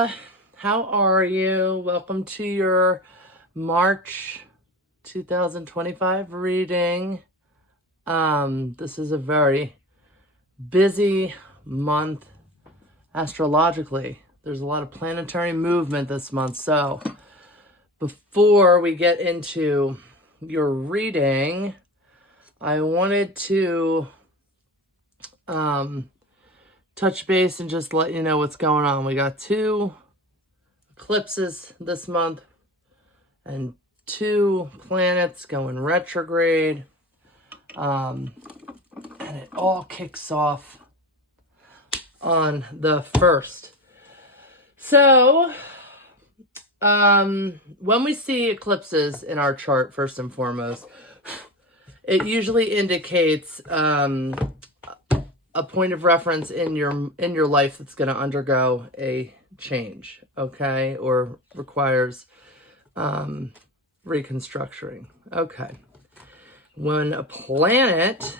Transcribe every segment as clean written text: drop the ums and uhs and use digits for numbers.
Libra, how are you? Welcome to your March 2025 reading. This is a very busy month astrologically. There's a lot of planetary movement this month. So before we get into your reading, I wanted to touch base and just let you know what's going on. We got 2 eclipses this month and 2 planets going retrograde. And it all kicks off on the 1st. So, when we see eclipses in our chart, first and foremost, it usually indicates a point of reference in your life that's going to undergo a change, okay, or requires reconstructing. Okay. When a planet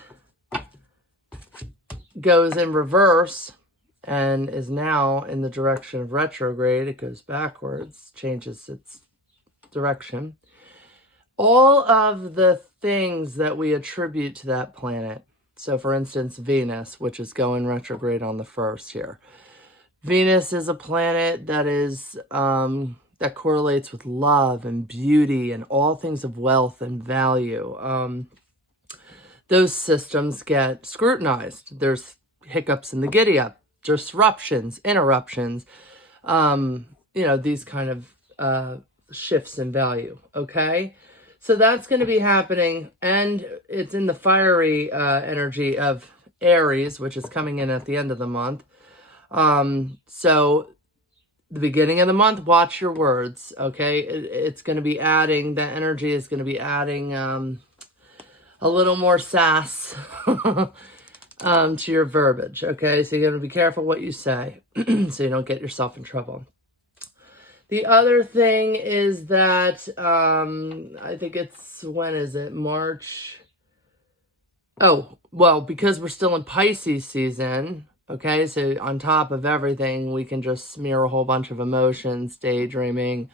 goes in reverse and is now in the direction of retrograde, it goes backwards, changes its direction. All of the things that we attribute to that planet, so for instance, Venus, which is going retrograde on the 1st here. Venus is a planet that is that correlates with love and beauty and all things of wealth and value. Those systems get scrutinized. There's hiccups in the giddy up, disruptions, interruptions, these kind of shifts in value, okay? So that's going to be happening, and it's in the fiery energy of Aries, which is coming in at the end of the month. So the beginning of the month, watch your words, okay? It's going to be adding, that energy is going to be adding a little more sass to your verbiage, okay? So you're going to be careful what you say so you don't get yourself in trouble. The other thing is that, I think it's, when is it? March? Oh, well, because we're still in Pisces season, okay? So on top of everything, we can just smear a whole bunch of emotions, daydreaming,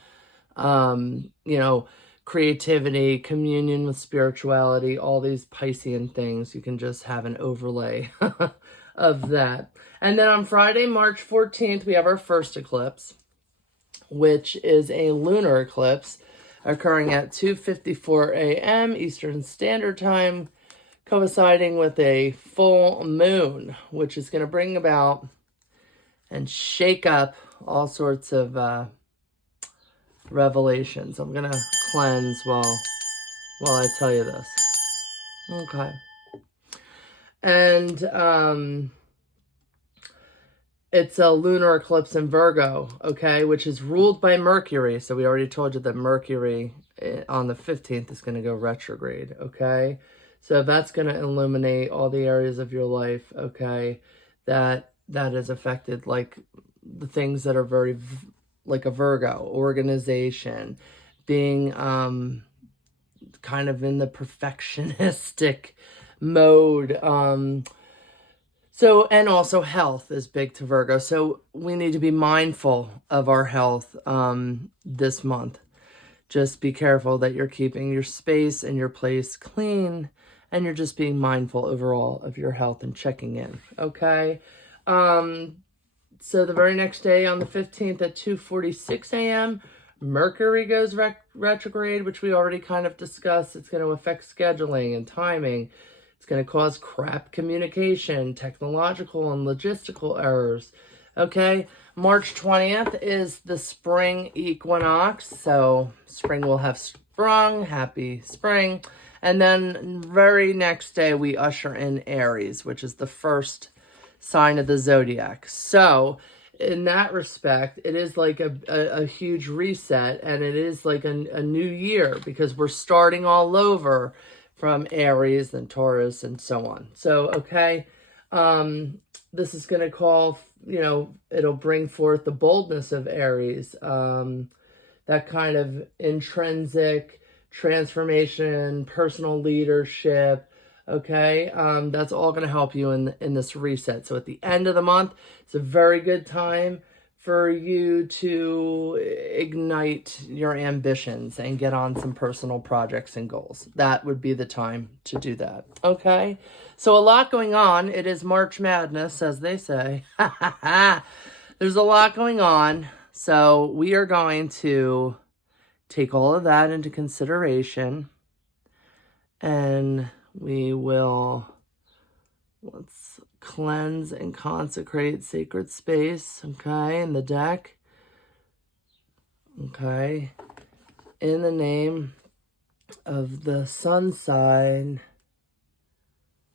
creativity, communion with spirituality, all these Piscean things. You can just have an overlay of that. And then on Friday, March 14th, we have our first eclipse, which is a lunar eclipse occurring at 2:54 a.m. Eastern Standard Time, coinciding with a full moon, which is going to bring about and shake up all sorts of revelations. I'm going to cleanse while I tell you this. Okay. And it's a lunar eclipse in Virgo, okay, which is ruled by Mercury. So we already told you that Mercury on the 15th is going to go retrograde, okay? So that's going to illuminate all the areas of your life, okay, that is affected, like the things that are very, like a Virgo, organization, being kind of in the perfectionistic mode, so, and also health is big to Virgo. So we need to be mindful of our health this month. Just be careful that you're keeping your space and your place clean, and you're just being mindful overall of your health and checking in, okay? So the very next day on the 15th at 2:46 a.m., Mercury goes retrograde, which we already kind of discussed. It's going to affect scheduling and timing. It's going to cause crap communication, technological and logistical errors. Okay, March 20th is the spring equinox. So spring will have sprung. Happy spring. And then very next day, we usher in Aries, which is the first sign of the zodiac. So in that respect, it is like a huge reset, and it is like a new year, because we're starting all over from Aries and Taurus and so on. So, okay, this is going to call, it'll bring forth the boldness of Aries, that kind of intrinsic transformation, personal leadership, okay? That's all going to help you in this reset. So at the end of the month, it's a very good time for you to ignite your ambitions and get on some personal projects and goals. That would be the time to do that. Okay? So a lot going on. It is March Madness, as they say. There's a lot going on. So we are going to take all of that into consideration. And we will, let's cleanse and consecrate sacred space, okay, in the deck. Okay. In the name of the sun sign,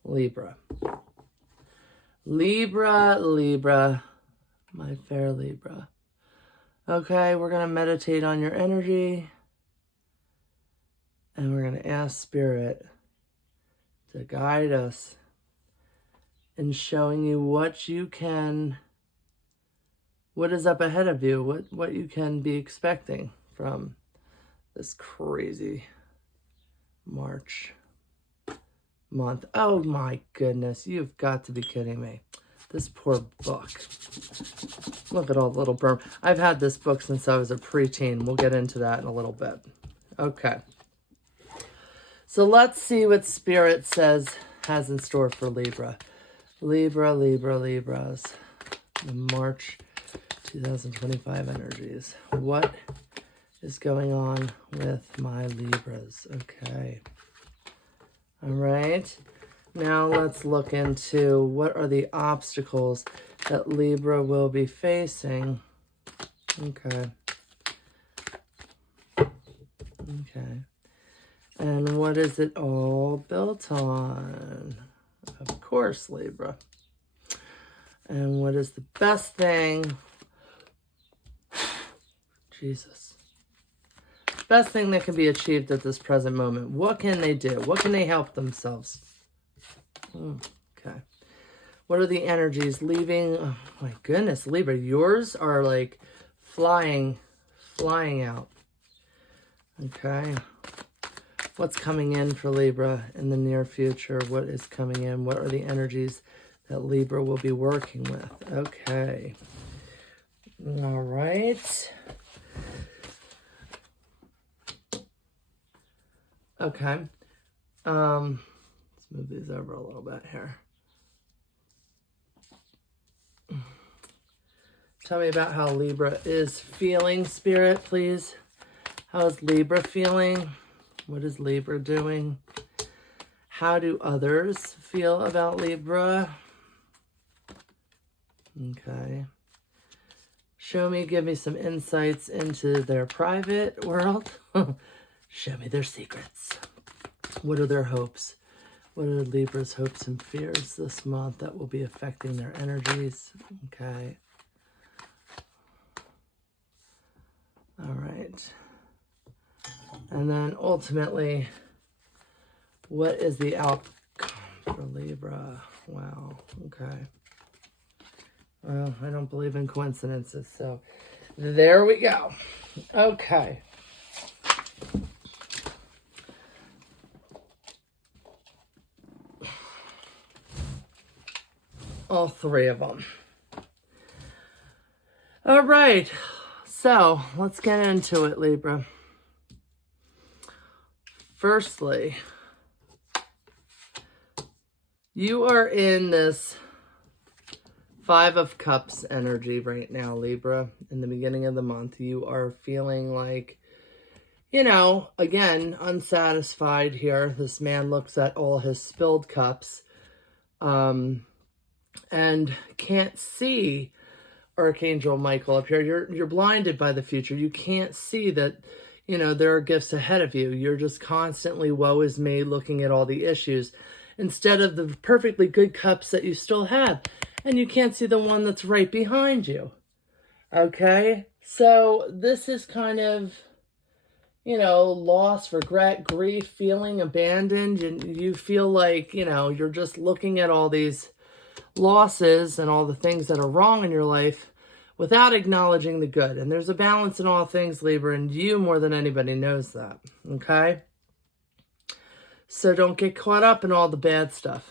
Libra. Libra, Libra, my fair Libra. Okay, we're going to meditate on your energy. And we're going to ask Spirit to guide us in showing you what is up ahead of you, what you can be expecting from this crazy March month. Oh my goodness, you've got to be kidding me. This poor book. Look at all the little burn. I've had this book since I was a preteen. We'll get into that in a little bit. Okay. So let's see what Spirit has in store for Libra. Libra, Libra, Libras. The March 2025 energies. What is going on with my Libras? Okay. All right. Now let's look into what are the obstacles that Libra will be facing. Okay. Okay. And what is it all built on? Of course, Libra. And what is the best thing? Jesus. Best thing that can be achieved at this present moment. What can they do? What can they help themselves? Okay. What are the energies leaving? Oh my goodness, Libra. Yours are like flying out. Okay. What's coming in for Libra in the near future? What is coming in? What are the energies that Libra will be working with? Okay. All right. Okay. Let's move these over a little bit here. Tell me about how Libra is feeling, Spirit, please. How is Libra feeling? What is Libra doing? How do others feel about Libra? Okay. Show me, give me some insights into their private world. Show me their secrets. What are their hopes? What are Libra's hopes and fears this month that will be affecting their energies? Okay. All right. And then ultimately, what is the outcome for Libra? Wow. Okay. Well, I don't believe in coincidences, so there we go. Okay. All three of them. All right. So let's get into it, Libra. Firstly, you are in this Five of Cups energy right now, Libra. In the beginning of the month, you are feeling like, you know, again, unsatisfied here. This man looks at all his spilled cups and can't see Archangel Michael up here. You're blinded by the future. You can't see that, you know, there are gifts ahead of you. You're just constantly woe is me, looking at all the issues instead of the perfectly good cups that you still have. And you can't see the one that's right behind you. Okay? So this is kind of, you know, loss, regret, grief, feeling abandoned. And you feel like, you know, you're just looking at all these losses and all the things that are wrong in your life without acknowledging the good. And there's a balance in all things, Libra, and you more than anybody knows that. Okay? So don't get caught up in all the bad stuff.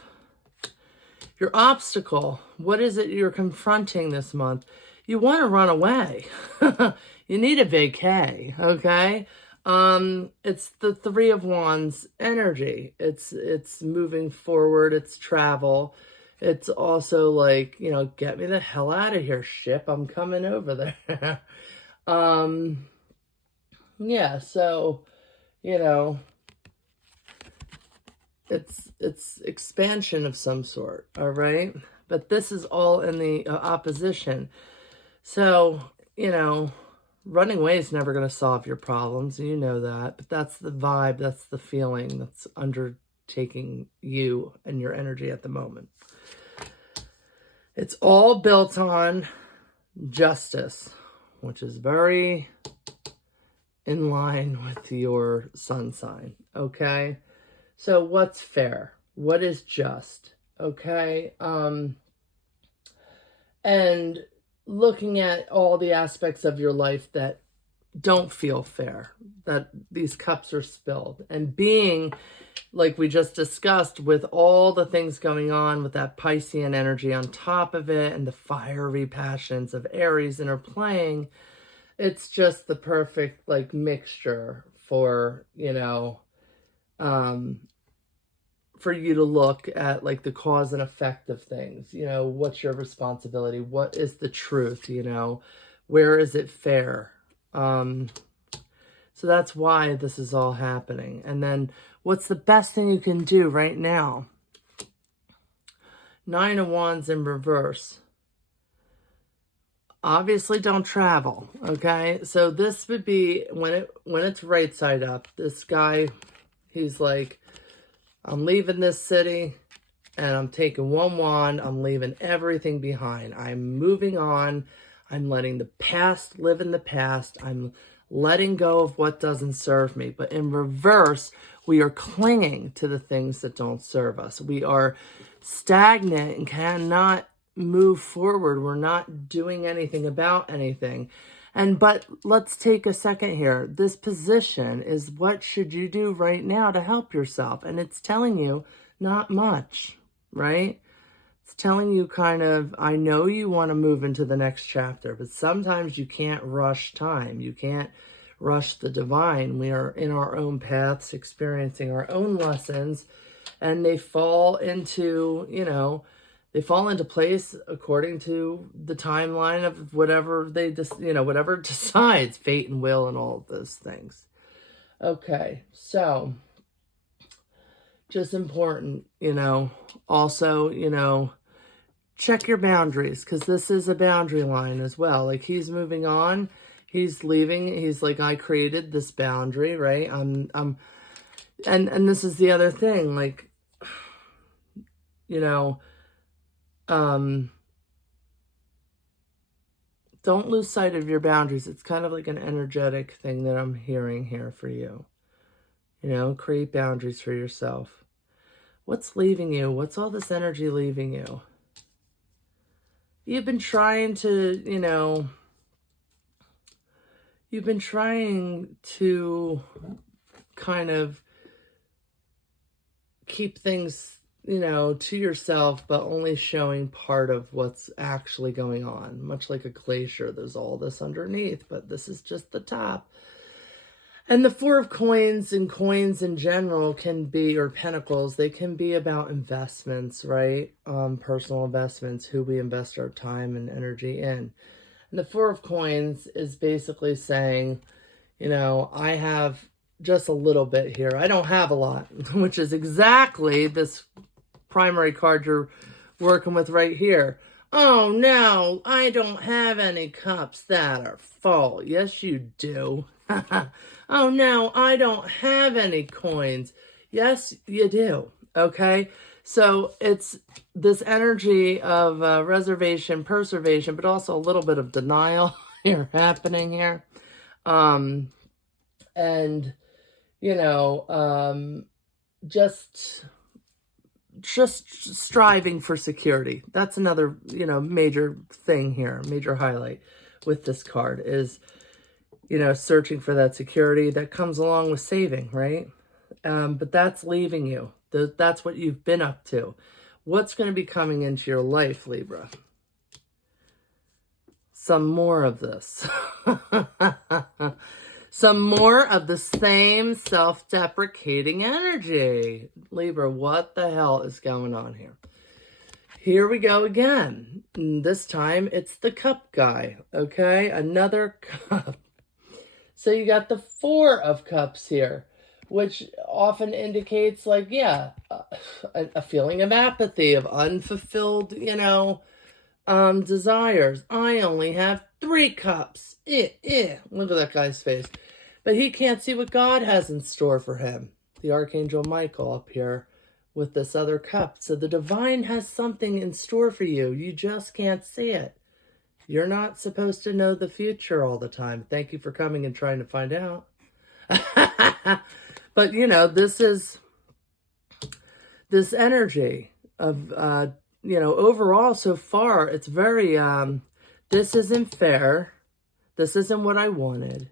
Your obstacle, what is it you're confronting this month? you want to run away. You need a vacay, okay? It's the Three of Wands energy. It's moving forward, it's travel. It's also like, you know, get me the hell out of here, ship. I'm coming over there. Yeah, so, you know, it's expansion of some sort, all right? But this is all in the opposition. So, you know, running away is never going to solve your problems. You know that. But that's the vibe. That's the feeling that's undertaking you and your energy at the moment. It's all built on justice, which is very in line with your sun sign. Okay? So what's fair? What is just? Okay? And looking at all the aspects of your life that don't feel fair, that these cups are spilled, and being, like we just discussed, with all the things going on with that Piscean energy on top of it and the fiery passions of Aries interplaying, it's just the perfect like mixture for, you know, for you to look at like the cause and effect of things. You know, what's your responsibility? What is the truth? You know, where is it fair? So that's why this is all happening. And then what's the best thing you can do right now? Nine of Wands in reverse. Obviously don't travel, okay? So this would be when it's right side up. This guy, he's like, I'm leaving this city and I'm taking one wand. I'm leaving everything behind. I'm moving on. I'm letting the past live in the past. I'm letting go of what doesn't serve me. But in reverse, we are clinging to the things that don't serve us. We are stagnant and cannot move forward. We're not doing anything about anything. But let's take a second here. This position is what should you do right now to help yourself? And it's telling you not much, right? It's telling you kind of, I know you want to move into the next chapter, but sometimes you can't rush time. You can't rush the divine. We are in our own paths, experiencing our own lessons, and they fall into, you know, they fall into place according to the timeline of whatever they just, you know, whatever decides, fate and will and all of those things. Okay, so just important, you know, also, you know, check your boundaries, because this is a boundary line as well. Like he's moving on, he's leaving, he's like, I created this boundary, right? And this is the other thing, like, you know, don't lose sight of your boundaries. It's kind of like an energetic thing that I'm hearing here for you. You know, create boundaries for yourself. What's leaving you? What's all this energy leaving you? You've been trying to, you know, you've been trying to kind of keep things, you know, to yourself, but only showing part of what's actually going on. Much like a glacier, there's all this underneath, but this is just the top. And the Four of Coins and coins in general can be, or pentacles, they can be about investments, right? Personal investments, who we invest our time and energy in. And the Four of Coins is basically saying, you know, I have just a little bit here. I don't have a lot, which is exactly this primary card you're working with right here. Oh no, I don't have any cups that are full. Yes, you do. Oh no, I don't have any coins. Yes, you do. Okay, so it's this energy of reservation, preservation, but also a little bit of denial here happening here. And you know, just striving for security. That's another, you know, major thing here, major highlight with this card is, you know, searching for that security that comes along with saving, right? But that's leaving you. That's what you've been up to. What's going to be coming into your life, Libra? some more of this. Some more of the same self-deprecating energy. Libra, what the hell is going on here? Here we go again. This time it's the cup guy, okay? Another cup. So you got the 4 of cups here, which often indicates like, yeah, a feeling of apathy, of unfulfilled, desires. I only have 3 cups. Look at that guy's face. But he can't see what God has in store for him. The Archangel Michael up here with this other cup. So the divine has something in store for you. You just can't see it. You're not supposed to know the future all the time. Thank you for coming and trying to find out. But, this is this energy of, overall so far, it's very, this isn't fair. This isn't what I wanted.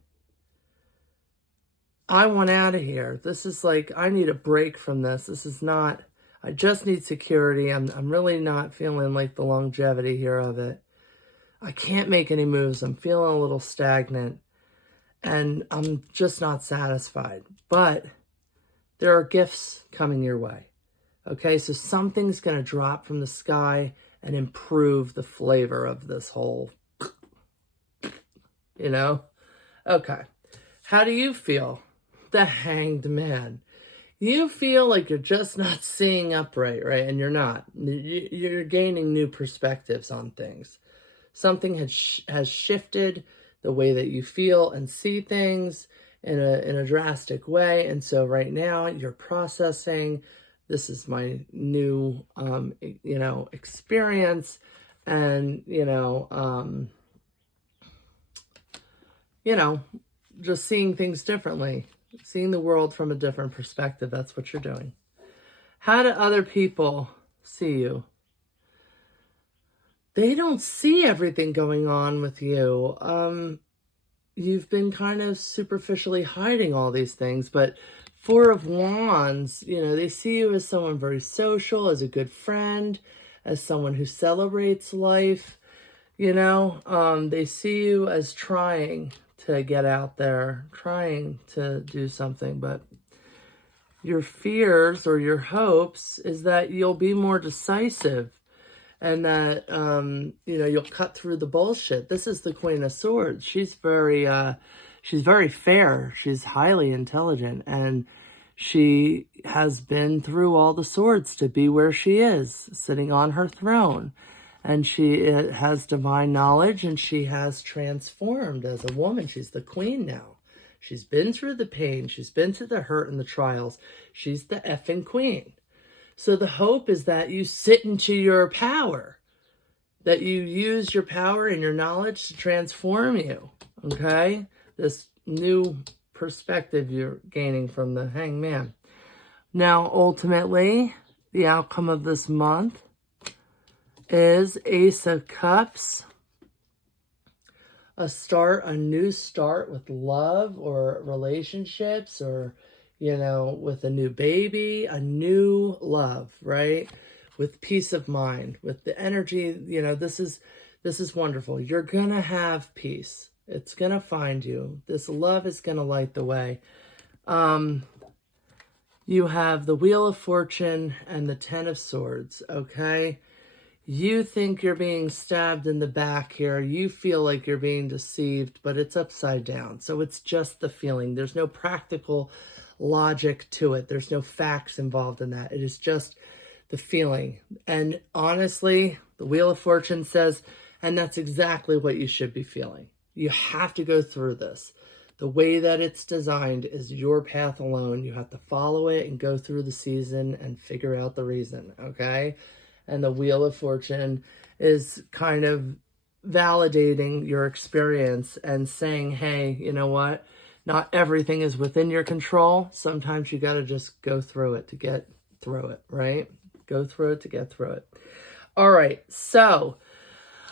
I want out of here. This is like, I need a break from this. This is not, I just need security. I'm really not feeling like the longevity here of it. I can't make any moves. I'm feeling a little stagnant and I'm just not satisfied. But there are gifts coming your way. Okay, so something's going to drop from the sky and improve the flavor of this whole, Okay, how do you feel? The Hanged Man. You feel like you're just not seeing upright, right? And you're not. You're gaining new perspectives on things. Something has shifted the way that you feel and see things in a drastic way. And so right now you're processing, this is my new, experience, and, just seeing things differently, seeing the world from a different perspective. That's what you're doing. How do other people see you? They don't see everything going on with you. You've been kind of superficially hiding all these things, but 4 of Wands, they see you as someone very social, as a good friend, as someone who celebrates life. They see you as trying to get out there, trying to do something, but your fears or your hopes is that you'll be more decisive and that, you'll cut through the bullshit. This is the Queen of Swords. She's very fair. She's highly intelligent, and she has been through all the swords to be where she is, sitting on her throne. And she has divine knowledge, and she has transformed as a woman. She's the queen now. She's been through the pain. She's been through the hurt and the trials. She's the effing queen. So the hope is that you sit into your power, that you use your power and your knowledge to transform you, okay? This new perspective you're gaining from the Hanged Man. Now, ultimately, the outcome of this month is Ace of Cups. A new start with love or relationships, or, with a new baby, a new love, right? With peace of mind, with the energy, this is wonderful. You're going to have peace. It's going to find you. This love is going to light the way. You have the Wheel of Fortune and the 10 of Swords, okay? You think you're being stabbed in the back here. You feel like you're being deceived, but it's upside down. So it's just the feeling. There's no practical logic to it. There's no facts involved in that. It is just the feeling. And honestly, the Wheel of Fortune says, and that's exactly what you should be feeling. You have to go through this. The way that it's designed is your path alone. You have to follow it and go through the season and figure out the reason, okay? And the Wheel of Fortune is kind of validating your experience and saying, hey, you know what? Not everything is within your control. Sometimes you got to just go through it to get through it, right? Go through it to get through it. All right, so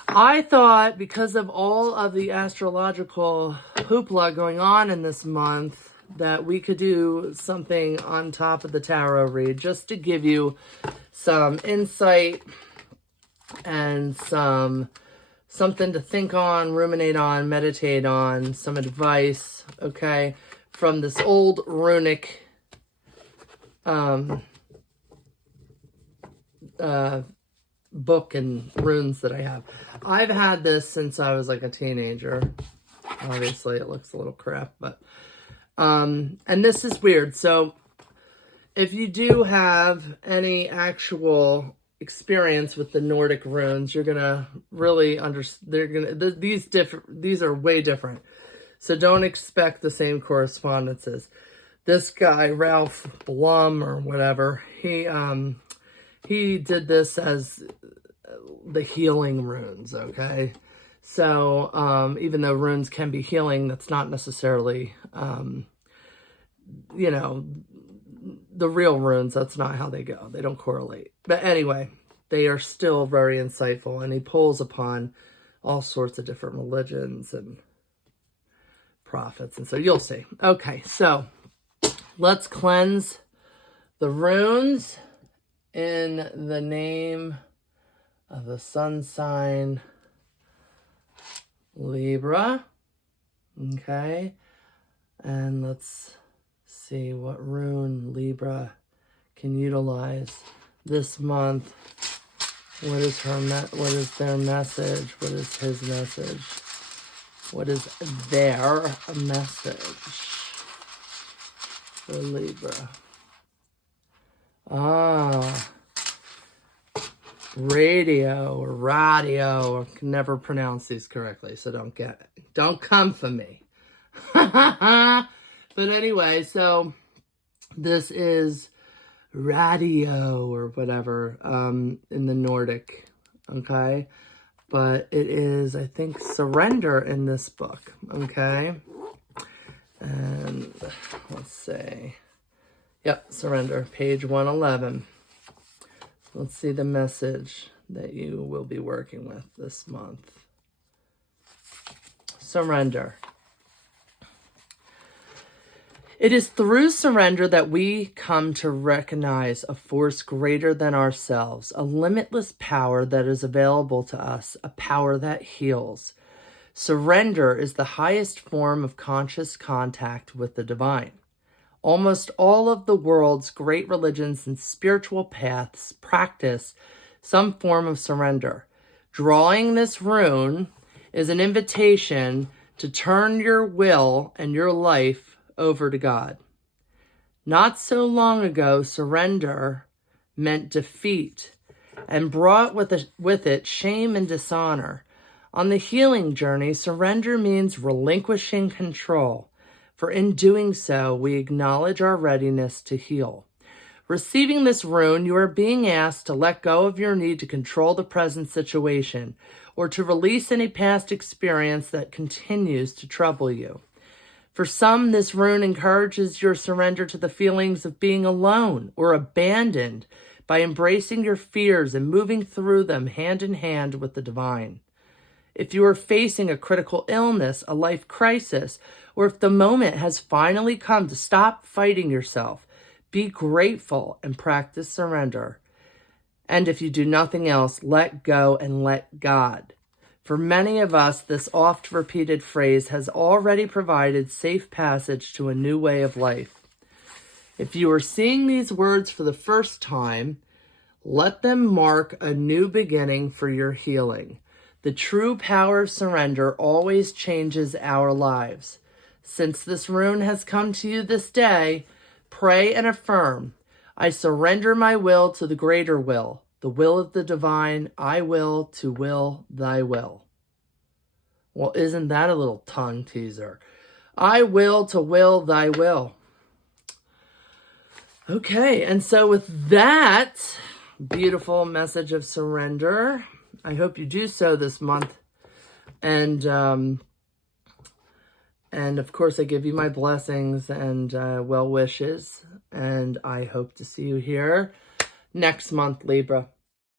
I thought because of all of the astrological hoopla going on in this month that we could do something on top of the tarot read just to give you some insight and some something to think on, ruminate on, meditate on, some advice, okay, from this old runic book and runes that I have. I've had this since I was like a teenager. Obviously, it looks a little crap, but and this is weird. So if you do have any actual experience with the Nordic runes, you're gonna really understand. These are way different. So don't expect the same correspondences. This guy, Ralph Blum or whatever, he did this as the healing runes, okay? So even though runes can be healing, that's not necessarily, you know, the real runes. That's not how they go. They don't correlate. But anyway, they are still very insightful, and he pulls upon all sorts of different religions and prophets, and so you'll see. Okay, so let's cleanse the runes in the name of the sun sign Libra. Okay, and let's see what rune Libra can utilize this month. What is what is their message? What is his message? What is their message for Libra? Radio or radio. I can never pronounce these correctly, so don't come for me. But anyway, so this is radio or whatever in the Nordic, okay? But it is, I think, surrender in this book, okay? And let's see. Yep, surrender, page 111. So let's see the message that you will be working with this month. Surrender. It is through surrender that we come to recognize a force greater than ourselves, a limitless power that is available to us, a power that heals. Surrender is the highest form of conscious contact with the divine. Almost all of the world's great religions and spiritual paths practice some form of surrender. Drawing this rune is an invitation to turn your will and your life over to God. Not so long ago, surrender meant defeat and brought with it shame and dishonor. On the healing journey, surrender means relinquishing control, for in doing so, we acknowledge our readiness to heal. Receiving this rune, you are being asked to let go of your need to control the present situation or to release any past experience that continues to trouble you. For some, this rune encourages your surrender to the feelings of being alone or abandoned by embracing your fears and moving through them hand in hand with the divine. If you are facing a critical illness, a life crisis, or if the moment has finally come to stop fighting yourself, be grateful and practice surrender. And if you do nothing else, let go and let God. For many of us, this oft-repeated phrase has already provided safe passage to a new way of life. If you are seeing these words for the first time, let them mark a new beginning for your healing. The true power of surrender always changes our lives. Since this rune has come to you this day, pray and affirm, I surrender my will to the greater will, the will of the divine. I will to will thy will. Well, isn't that a little tongue teaser? I will to will thy will. Okay, and so with that beautiful message of surrender, I hope you do so this month. And of course, I give you my blessings and well wishes. And I hope to see you here next month, Libra.